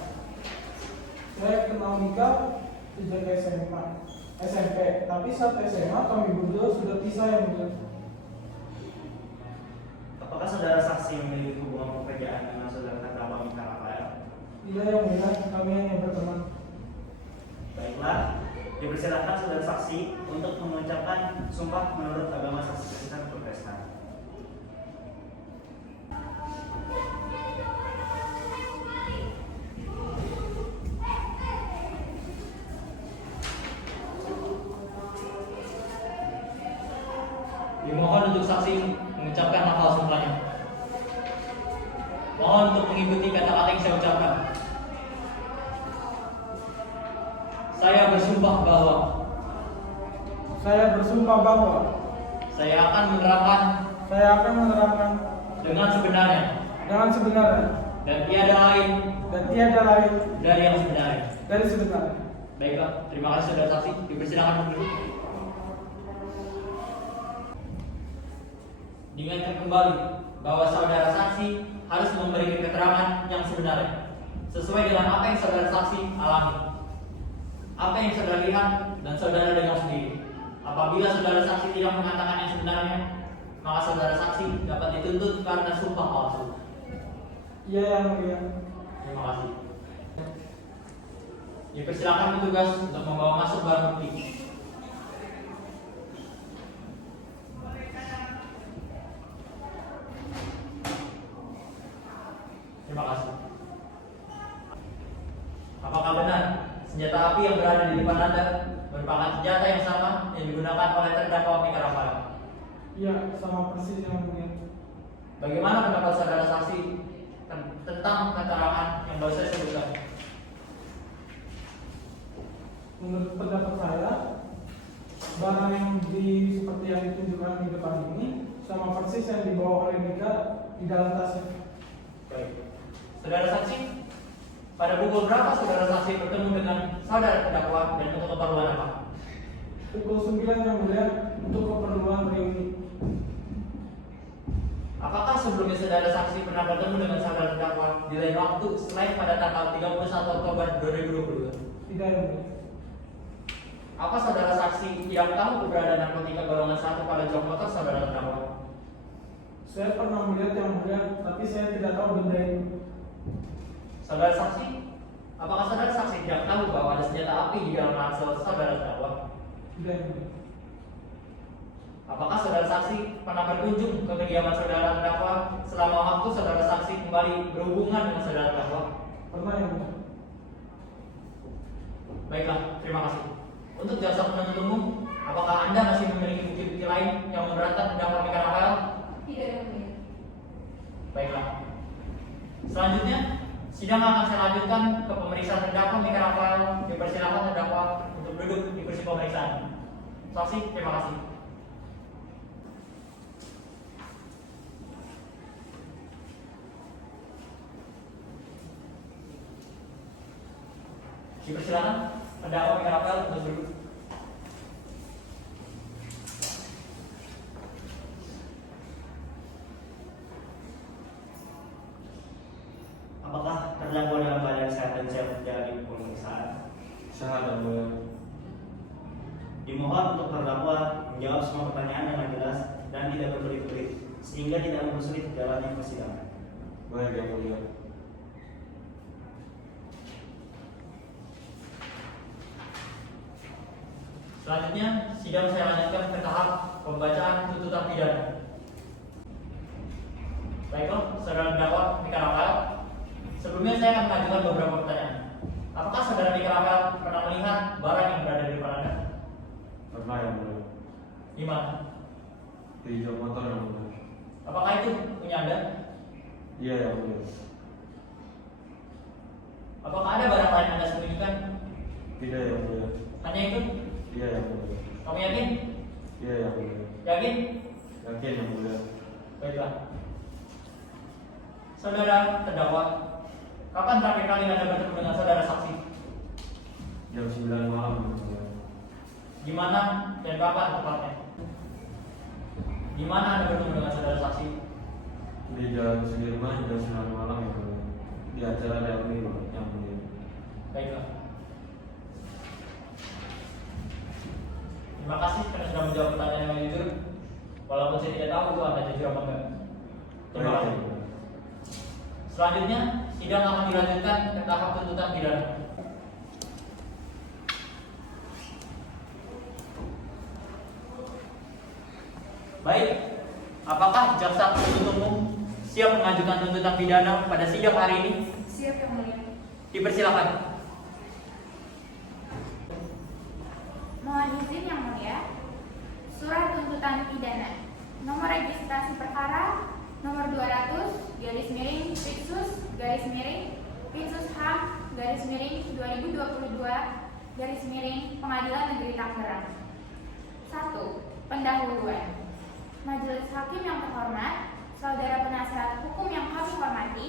Saya kenal Mika sejak SMP, tapi saat SMA kami berdua sudah pisah, Yang Mulia. Apakah saudara saksi memiliki hubungan pekerjaan dengan saudara terdakwa Mika Rafael? Iya, Yang Mulia, kami hanya berteman. Baiklah, dipersilakan saudara saksi untuk mengucapkan sumpah menurut agama saksi Kristen Protestan. Dimohon untuk saksi mengucapkan lafal sumpahnya. Mohon untuk mengikuti kata-kata yang saya ucapkan. Saya bersumpah bahwa saya akan menerangkan dengan sebenarnya dan tiada lain dari yang sebenarnya. Baiklah, terima kasih saudara saksi. Dipersilakan duduk. Diingatkan kembali bahwa saudara saksi harus memberikan keterangan yang sebenarnya sesuai dengan apa yang saudara saksi alami, apa yang saudara lihat dan saudara dengar sendiri. Apabila saudara saksi tidak mengatakan yang sebenarnya, maka saudara saksi dapat dituntut karena sumpah palsu. Iya, Yang Mulia. Terima kasih. Dipersilakan petugas untuk membawa masuk barang bukti. Terima kasih. Apakah benar senjata api yang berada di depan Anda merupakan senjata yang sama yang digunakan oleh terdakwa Mika Rafael? Iya, sama persis, Yang Mulia. Bagaimana pendapat saudara saksi tentang keterangan yang baru saya sebutkan? Menurut pendapat saya, barang yang seperti yang ditunjukkan di depan ini sama persis yang dibawa oleh Mika di dalam tasnya. Baik. Saudara saksi, pada pukul berapa saudara saksi bertemu dengan saudara terdakwa dan untuk keperluan apa? Pukul 9 yang mulia untuk keperluan reuni. Apakah sebelumnya saudara saksi pernah bertemu dengan saudara terdakwa di lain waktu selain pada tanggal 31 Oktober 2022? Tidak yang mulia. Apa saudara saksi tidak tahu keberadaan narkotika golongan 1 pada jok motor saudara terdakwa? Saya pernah melihat yang mulia, tapi saya tidak tahu benda itu. Saudara saksi, apakah saudara saksi tidak tahu bahwa ada senjata api di dalam ransel saudara terdakwa? Tidak yang mulia. Apakah saudara saksi pernah berkunjung ke kediaman saudara terdakwa selama waktu saudara saksi kembali berhubungan dengan saudara terdakwa? Pernah yang mulia. Baiklah, terima kasih. Untuk jaksa penuntut umum, apakah Anda masih memiliki bukti-bukti lain yang memberatkan terdakwa Mika Rafael? Tidak yang mulia. Baiklah. Selanjutnya, sidang akan saya lanjutkan ke pemeriksaan terdakwa Mika Rafael. Dipersilakan terdakwa untuk duduk di kursi pemeriksaan. Saksi, terima kasih. Dipersilakan terdakwa Mika Rafael untuk duduk. Apakah terdakwa dalam keadaan sehat dan siap menjalani pemeriksaan? Sehat yang mulia. Dimohon untuk terdakwa menjawab semua pertanyaan dengan jelas dan tidak berbelit-belit sehingga tidak mempersulit jalannya persidangan. Baik yang mulia. Selanjutnya, sidang saya lanjutkan ke tahap pembacaan tuntutan pidana. Baiklah, saudara terdakwa Mika Rafael. Sebelumnya saya akan mengajukan beberapa pertanyaan. Apakah saudara Mika Rafael pernah melihat barang yang berada di depan Anda? Pernah yang mulia. Di mana? Di jok motor yang mulia. Apakah itu punya Anda? Iya yang mulia. Apakah ada barang lain yang Anda sembunyikan? Tidak yang mulia. Hanya itu? Iya yang mulia. Kamu yakin? Iya yang mulia. Yakin? Yakin yang mulia. Baiklah. Saudara terdakwa, kapan terakhir kali Anda bertemu dengan saudara saksi? Jam 9 malam yang mulia. Di mana dan kapan tepatnya? Di mana Anda bertemu dengan saudara saksi? Di Jalan Sudirman jam 9 malam yang mulia. Di acara reuni yang mulia. Baiklah. Terima kasih karena sudah menjawab pertanyaan yang jujur. Walaupun saya tidak tahu itu Anda jujur apa enggak. Terima kasih. Selanjutnya, sidang akan dilanjutkan ke tahap tuntutan pidana. Baik, apakah jaksa penuntut umum siap mengajukan tuntutan pidana pada sidang hari ini? Siap yang mulia. Dipersilakan. Mohon izin yang mulia. Surat tuntutan pidana nomor registrasi perkara nomor 200 garis miring Pitsus HAM garis miring 2022 garis miring Pengadilan Negeri Tangerang. 1. Pendahuluan. Majelis Hakim yang terhormat, saudara penasihat hukum yang kami hormati,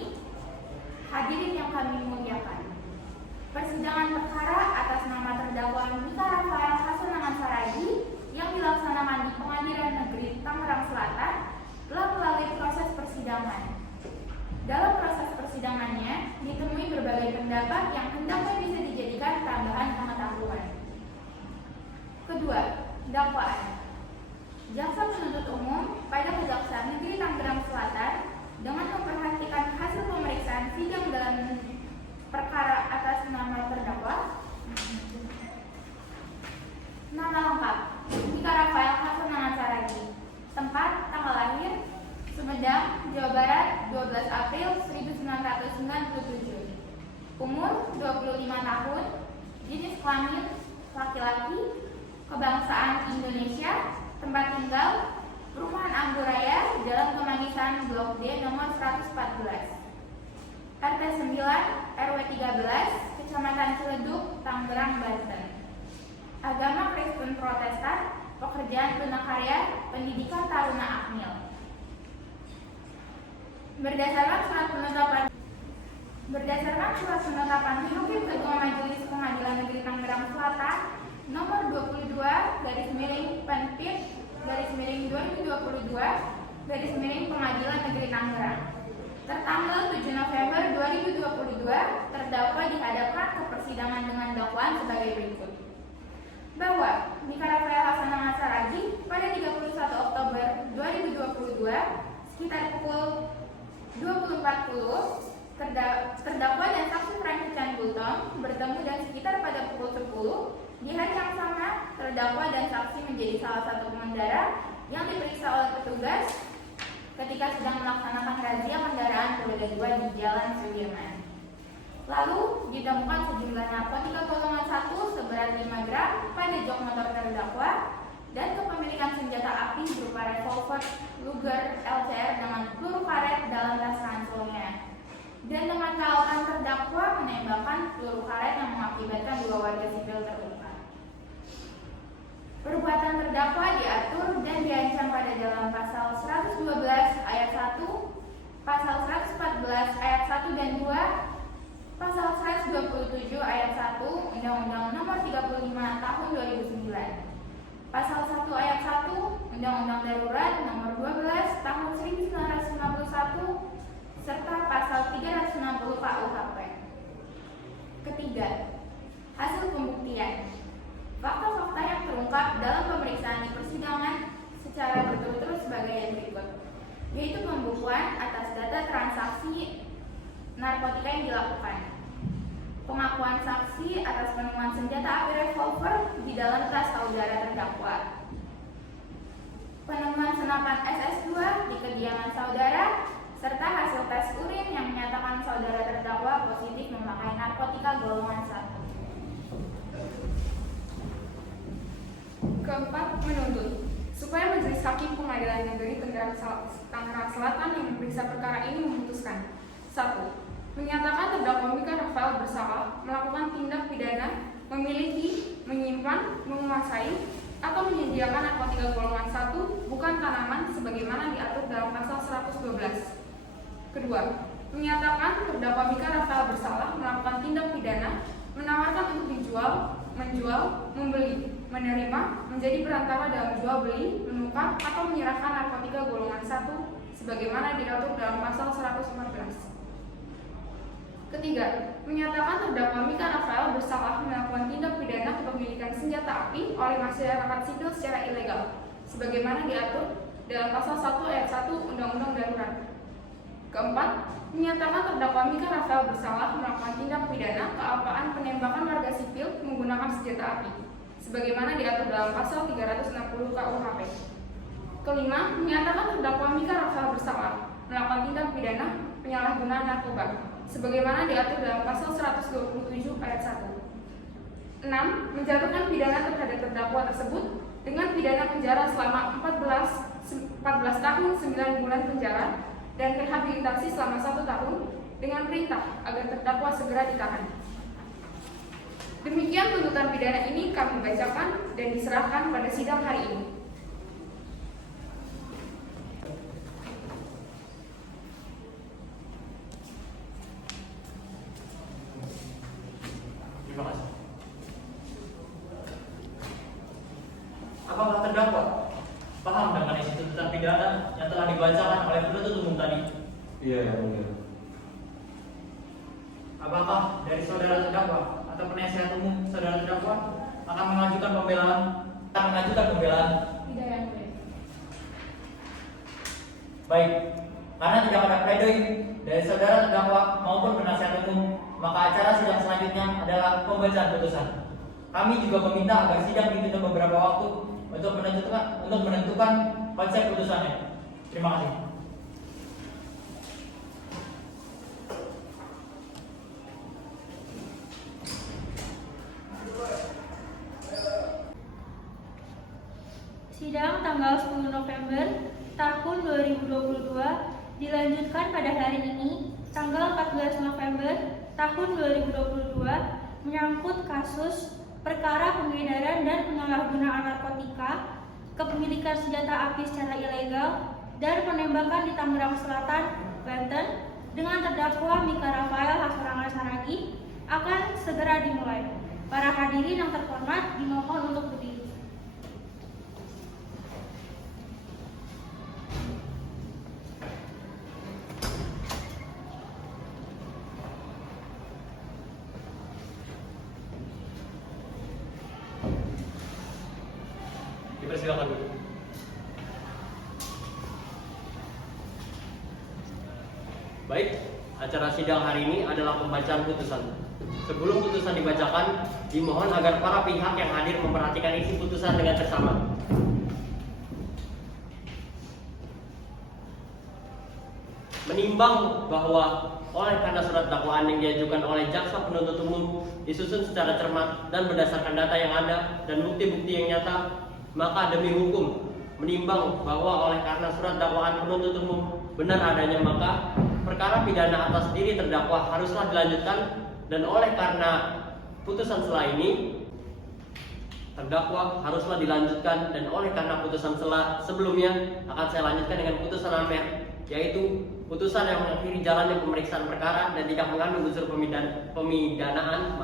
hadirin yang kami muliakan. Persidangan perkara atas nama terdakwa Mika Rafael Hasanangan Saragi yang dilaksanakan di Pengadilan Negeri Tangerang Selatan telah melalui proses persidangan. Dalam proses persidangannya ditemui berbagai pendapat yang hendaknya bisa dijadikan tambahan pengetahuan. Kedua, dakwaan. Jaksa penuntut umum pada Kejaksaan Negeri Tangerang Selatan dengan memperhatikan hasil pemeriksaan sidang dalam perkara atas nama terdakwa. Nama lengkap: Mika Rafael Hasanangan Saragi. Tempat, tanggal lahir: Sumedang, Jawa Barat, 12 April 1997. Umur 25 tahun. Jenis kelamin laki-laki. Kebangsaan Indonesia. Tempat tinggal Perumahan Anggur-Raya, Jalan Kemangisan, Blok D nomor 114. RT 9 RW 13, Kecamatan Ciledug, Tangerang, Banten. Agama Kristen Protestan, pekerjaan tunakarya, pendidikan taruna akmil. Berdasarkan surat penetapan Hakim Ketua Majelis Pengadilan Negeri Tangerang Selatan nomor 22/Penpit/2022 Negeri Tangerang. Tertanggal 7 November 2022, terdakwa dihadapkan ke persidangan dengan dakwaan sebagai berikut. Bahwa Mika Rafael Hasanah Saragih pada 31 Oktober 2022 sekitar pukul 20.40 terdakwa dan saksi Franciscan Gultom bertemu dan sekitar pada pukul 10 di hari yang sama terdakwa dan saksi menjadi salah satu pengendara yang diperiksa oleh petugas ketika sedang melaksanakan razia kendaraan roda 2 di Jalan Sudirman. Lalu ditemukan sejumlah narkotika golongan 1 seberat 5 gram pada jok motor terdakwa dan kepemilikan senjata api berupa revolver Luger LCR dengan peluru karet dalam tas ranselnya. Dan dengan kealasan terdakwa menembakkan peluru karet yang mengakibatkan 2 warga sipil terluka. Perbuatan terdakwa diatur dan diancam pada dalam pasal 112 ayat 1, pasal 114 ayat 1 dan 2, pasal 127 ayat 1 Undang-Undang Nomor 35 Tahun 2009, pasal 1 ayat 1 Undang-Undang Darurat Nomor 12 Tahun 1951 serta pasal 360 KUHP. Ketiga, hasil pembuktian. Fakta-fakta yang terungkap dalam pemeriksaan di persidangan secara berturut-turut sebagai berikut, yaitu pembukuan atas data transaksi narkotika yang dilakukan, pengakuan saksi atas penemuan senjata api revolver di dalam tas saudara terdakwa, penemuan senapan SS2 di kediaman saudara, serta hasil tes urin yang menyatakan saudara terdakwa positif memakai narkotika golongan 1. Keempat, menuntut supaya Majelis Hakim Pengadilan Negeri Tangerang Selatan yang memeriksa perkara ini memutuskan: 1. Menyatakan terdakwa Mika Rafael bersalah melakukan tindak pidana memiliki, menyimpan, menguasai, atau menyediakan narkotika golongan 1 bukan tanaman sebagaimana diatur dalam pasal 112. Kedua, menyatakan terdakwa Mika Rafael bersalah melakukan tindak pidana menawarkan untuk dijual, menjual, membeli, menerima, menjadi perantara dalam jual beli, menukar, atau menyerahkan narkotika golongan 1 sebagaimana diatur dalam pasal 114. Ketiga, menyatakan terdakwa Mika Rafael bersalah melakukan tindak pidana kepemilikan senjata api oleh masyarakat sipil secara ilegal sebagaimana diatur dalam pasal 1 ayat 1 Undang-Undang Darurat. Keempat, menyatakan terdakwa Mika Rafael bersalah melakukan tindak pidana kealpaan penembakan warga sipil menggunakan senjata api sebagaimana diatur dalam pasal 360 KUHP. Kelima, menyatakan terdakwa Mika Rafael bersalah melakukan tindak pidana penyalahgunaan narkoba sebagaimana diatur dalam pasal 127 ayat 1. 6. Menjatuhkan pidana terhadap terdakwa tersebut dengan pidana penjara selama 14 tahun 9 bulan penjara dan rehabilitasi selama 1 tahun dengan perintah agar terdakwa segera ditahan. Demikian tuntutan pidana ini kami bacakan dan diserahkan pada sidang hari ini. Terima kasih. Apakah terdakwa paham dengan isi tuntutan pidana yang telah dibacakan oleh penuntut umum tadi? Iya, yang mulia. Apakah dari saudara terdakwa atau penasihat umum saudara terdakwa akan mengajukan pembelaan? Tidak, yang mulia. Baik, karena tidak ada pledoi dari saudara terdakwa maupun penasihat umum, maka acara sidang selanjutnya adalah pembacaan putusan. Kami juga meminta agar sidang ditunda beberapa waktu untuk menentukan konsep putusannya. Terima kasih. Sidang tanggal 10 November tahun 2022 dilanjutkan pada hari ini, tanggal 14 November tahun 2022, menyangkut kasus perkara pengedaran dan penyalahgunaan narkotika, kepemilikan senjata api secara ilegal, dan penembakan di Tangerang Selatan, Banten terdakwa Mika Rafael Hasorangan Saragi akan segera dimulai. Para hadirin yang terhormat dimohon untuk berdiri. Dipersilakan. Baik, acara sidang hari ini adalah pembacaan putusan. Sebelum putusan dibacakan, dimohon agar para pihak yang hadir memperhatikan isi putusan dengan seksama. Menimbang bahwa oleh karena surat dakwaan yang diajukan oleh jaksa penuntut umum disusun secara cermat dan berdasarkan data yang ada dan bukti-bukti yang nyata, maka demi hukum menimbang bahwa oleh karena surat dakwaan penuntut umum benar adanya, maka perkara pidana atas diri terdakwa haruslah dilanjutkan, dan oleh karena putusan setelah ini terdakwa haruslah dilanjutkan, dan oleh karena putusan sebelumnya akan saya lanjutkan dengan putusan amer, yaitu putusan yang mengakhiri jalannya pemeriksaan perkara dan tidak mengandung unsur pemidanaan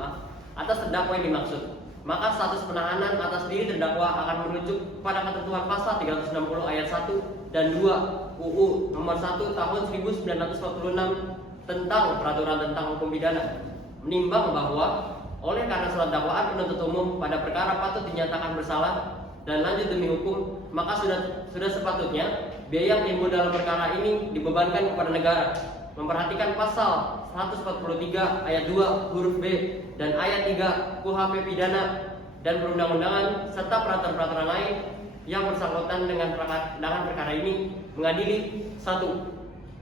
atas terdakwa yang dimaksud. Maka status penahanan atas diri terdakwa akan merujuk pada ketentuan pasal 360 ayat 1 dan 2 UU nomor 1 tahun 1946 tentang peraturan tentang hukum pidana. Menimbang bahwa oleh karena surat dakwaan penuntut umum pada perkara patut dinyatakan bersalah dan lanjut demi hukum, maka sudah sepatutnya biaya yang timbul dalam perkara ini dibebankan kepada negara. Memperhatikan pasal 143 ayat 2 huruf B dan ayat 3 KUHP pidana dan perundang-undangan serta peraturan-peraturan lain yang bersangkutan dengan perkara ini mengadili 1.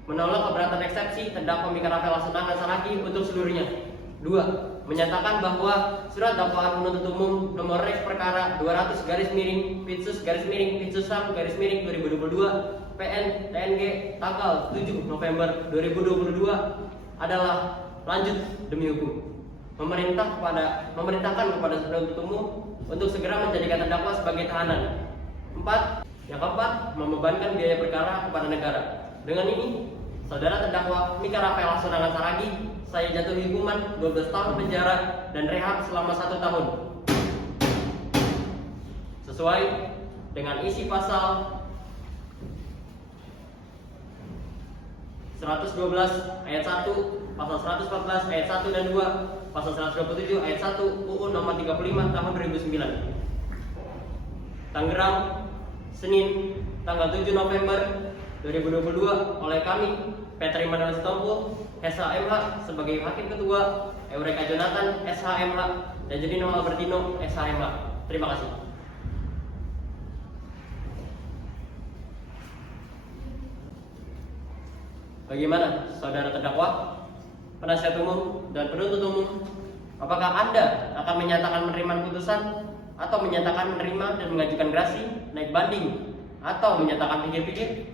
Menolak keberatan eksepsi terdakwa Mika Rafael Hasorangan Saragi untuk seluruhnya. 2. Menyatakan bahwa surat dakwaan penuntut umum nomor Rex perkara 200/Pitsus/Sam/2022 PN TNG tanggal 7 November 2022 adalah lanjut demi hukum. Memerintahkan kepada penuntut umum untuk segera menjadikan terdakwa sebagai tahanan. 4. Yang keempat, membebankan biaya perkara kepada negara. Dengan ini, saudara terdakwa Mika Rafael Hasorangan Saragi saya jatuhi hukuman 12 tahun penjara dan rehab selama 1 tahun. Sesuai dengan isi pasal 112 ayat 1, pasal 114 ayat 1 dan 2, pasal 127 ayat 1 UU nomor 35 tahun 2009. Tangerang, Senin, tanggal 7 November 2022 oleh kami, Petri Manala Sitompul, SHMH sebagai Hakim Ketua, Eureka Jonathan, SHMH, dan Jadino Albertino, SHMH. Terima kasih. Bagaimana saudara terdakwa, penasihat umum, dan penuntut umum? Apakah Anda akan menyatakan menerima putusan atau menyatakan menerima dan mengajukan gerasi, naik banding, atau menyatakan pikir-pikir?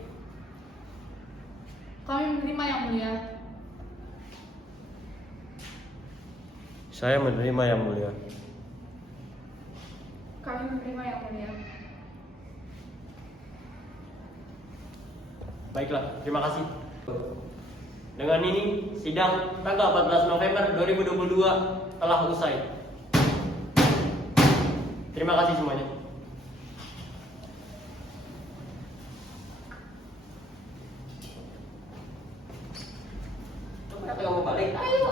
Kami menerima yang mulia. Saya menerima yang mulia. Kami menerima yang mulia. Baiklah, terima kasih. Dengan ini, sidang tanggal 14 November 2022 telah usai. Terima kasih semuanya. Kenapa kamu balik? Ayo.